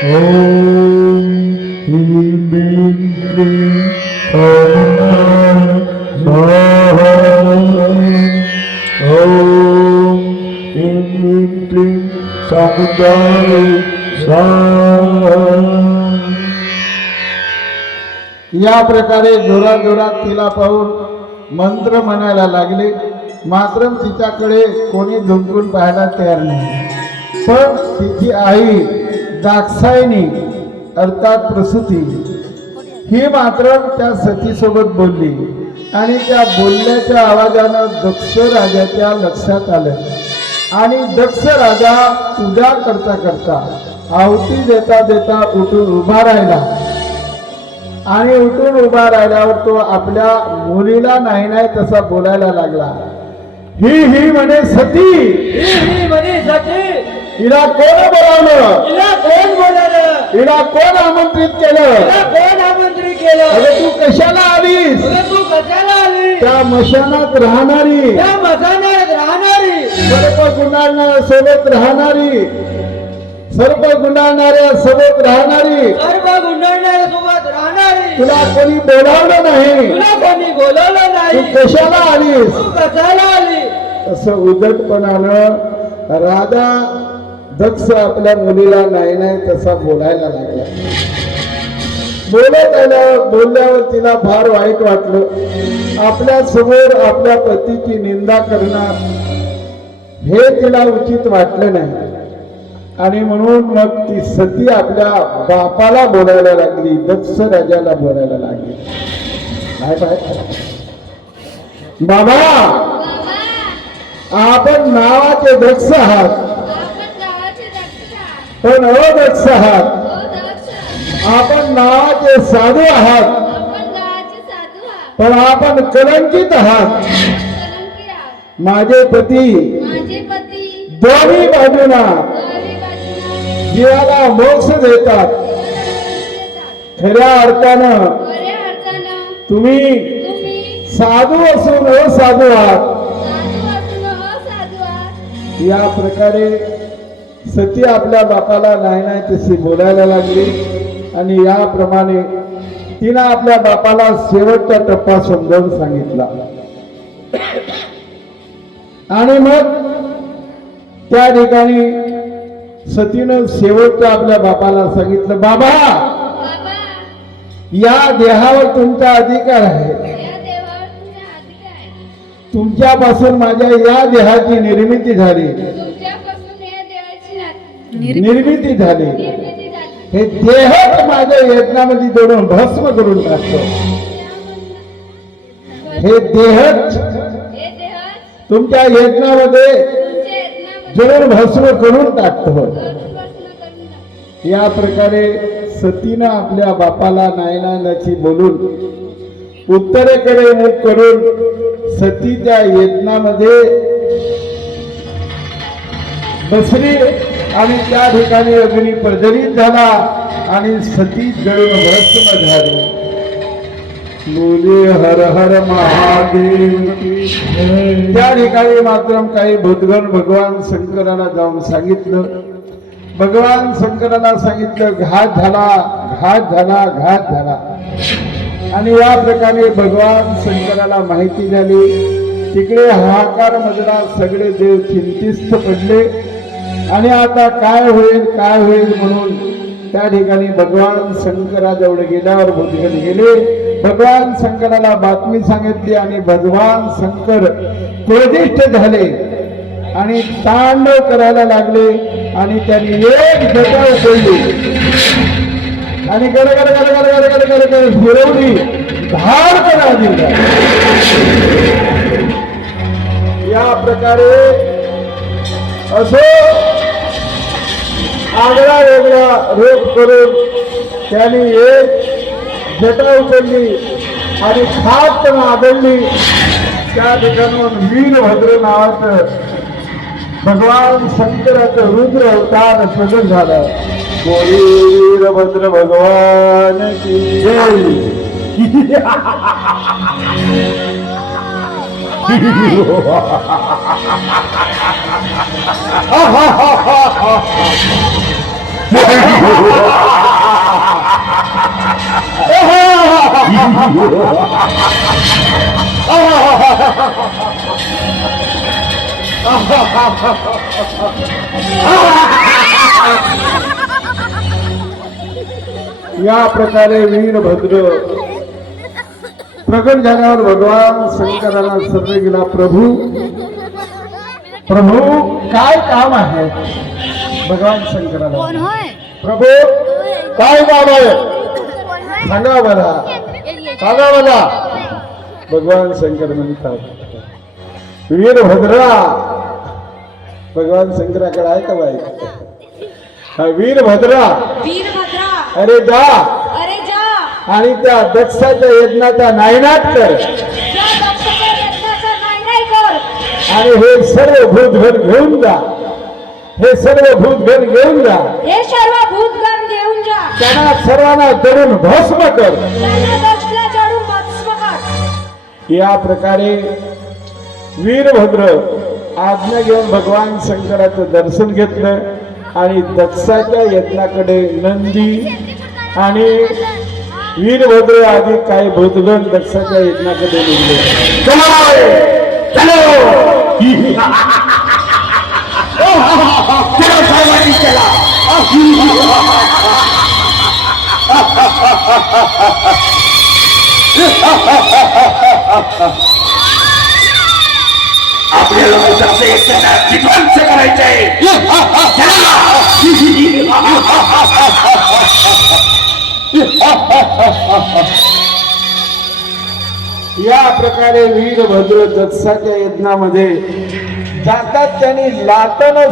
ओम ह्रीं बीं क्लीं स्वाहा। ओम ह्रीं बीं क्लीं सामुद्राय स्वाहा। या प्रकारे जोरात जोरात तिला पाहून मंत्र म्हणायला लागले. मात्र तिच्याकडे कोणी झुंकून पाहायला तयार नाही. पण तिची आई दाक्षायणी अर्थात प्रसूती ही मात्र त्या सतीसोबत बोलली आणि त्या बोलण्याच्या आवाजानं दक्ष राजाच्या लक्षात आलं. आणि दक्ष राजा पूजा करता करता आहुती देता देता उठून उभा राहिला. आणि उठून उभा राहिल्यावर तो आपल्या मुलीला नाही नाही तसा बोलायला लागला. ही म्हणे सती, ही म्हणे सती, हिला कोण बोलावलं, हिला कोण बोलावलं, हिला कोण आमंत्रित केलं, हिला कोण आमंत्रित केलं, अरे तू कशाला आलीस, अरे तू कशाला आली, त्या मशानात राहणारी, त्या मसाण्यात राहणारी, सर्प गुंडाळणाऱ्या सोबत राहणारी, सर्प गुंडाळणाऱ्या सोबत राहणारी, सर्व गुंडाळणाऱ्या सोबत राहणारी, तुला कोणी बोलावलं नाही, तुला कोणी बोलवलं तू नाही, कशाला आलीस. तू कशाला आली. असं उद्धटपणानं राजा दक्ष आपल्या मुलीला नाही नाही तसा बोलायला लागला. बोलल्यावर तिला फार वाईट वाटलं. आपल्या समोर आपल्या पतीची निंदा करणं हे तिला उचित वाटलं नाही. आणि म्हणून मग ती सती आपल्या बापाला बोलायला लागली, दक्ष राजाला बोलायला लागली. काय पाहिजे बाबा, आपण नावाचे दक्ष आहात पण अदक्ष आहात. आपण नावाचे साधू आहात पण आपण कलंकित आहात. माझे पती दोन्ही बाजूना जीवाला मोक्ष देतात. खऱ्या अर्थानं तुम्ही साधू असून असाधू आहात. या प्रकारे सती आपल्या बापाला नाही नाही तशी बोलायला लागली. आणि याप्रमाणे तिनं आपल्या बापाला शेवटचा टप्पा समजावून सांगितला. आणि मग त्या ठिकाणी सतीनं शेवटचं आपल्या बापाला सांगितलं, बाबा या देहावर तुमचा अधिकार आहे. तुमच्यापासून माझ्या या देहाची निर्मिती झाली. हे देह माझ्या यज्ञामध्ये जोडून भस्म करून टाकतो. हे देह तुमच्या यज्ञामध्ये जोडून भस्म करून टाकतो. या प्रकारे सतीनं आपल्या बापाला नायनाची बोलून उत्तरेकडे मुख करून सतीच्या यज्ञामध्ये बसली. आणि त्या ठिकाणी अग्नी प्रज्वलित झाला आणि सती जळून भस्म झाली. बोले हर हर महादेव. त्या ठिकाणी मात्र काही भूतगण भगवान शंकराला जाऊन सांगितलं. भगवान शंकराला सांगितलं, घात झाला, घात झाला, घात झाला. आणि या प्रकारे भगवान शंकराला माहिती झाली. तिकडे हाहाकार मजला, सगळे देव चिंतिस्त पडले. आणि आता काय होईल काय होईल म्हणून त्या ठिकाणी भगवान शंकराजवळ गेल्यावर भूतगण गेले. भगवान शंकराला बातमी सांगितली आणि भगवान शंकर क्रोधिष्ठ झाले आणि तांडव करायला लागले. आणि त्यांनी एक जटा उचलली आणि गडगड गडगड गडगड गडगड फिरवली, धाड करा दिला. या प्रकारे असो आगळा वेगळा रूप करून त्यांनी एक जटा उचलली आणि खात पण आदळली. त्या ठिकाणून वीरभद्र नावाचं भगवान शंकराचं रुद्र अवतार प्रकट झालं. बोली वीरभद्र भगवान की जय. या प्रकारे वीरभद्र प्रकट झाल्यावर भगवान शंकराला सर्व गेला, प्रभू प्रभू काय काम आहे? भगवान शंकराला, कोण होय? प्रभू काय काम आहे कोण होय? सांगा मला, सांगा मला. भगवान शंकर म्हणतात, वीरभद्रा. भगवान शंकराकडे आहे का बाई? हा, वीरभद्रा, वीरभद्रा, अरे जा अरे जा, आणि त्या दक्षाच्या यज्ञाचा नायनाट कर त्या दक्षाच्या यज्ञाचा नायनाट कर आणि हे सर्व भूतघर घेऊन जा. हे सर्व भूतघर घेऊन जा. हे सर्व भूतगण घेऊन जा. त्यांना सर्वांना तरुण भस्म कर. त्यांना दक्षला चढून भस्म कर. या प्रकारे वीरभद्र आज्ञा घेऊन भगवान शंकराचं दर्शन घेतलं आणि दक्षाच्या यज्ञाकडे नंदी आणि वीरभद्र आदी काही भूतगण दक्षाच्या यज्ञाकडे निघले. आपल्याला दक्षाचं यज्ञ विध्वंस करायचं आहे. या प्रकारे वीरभद्र दक्षाच्या यज्ञामध्ये जातात. त्यांनी लाटानं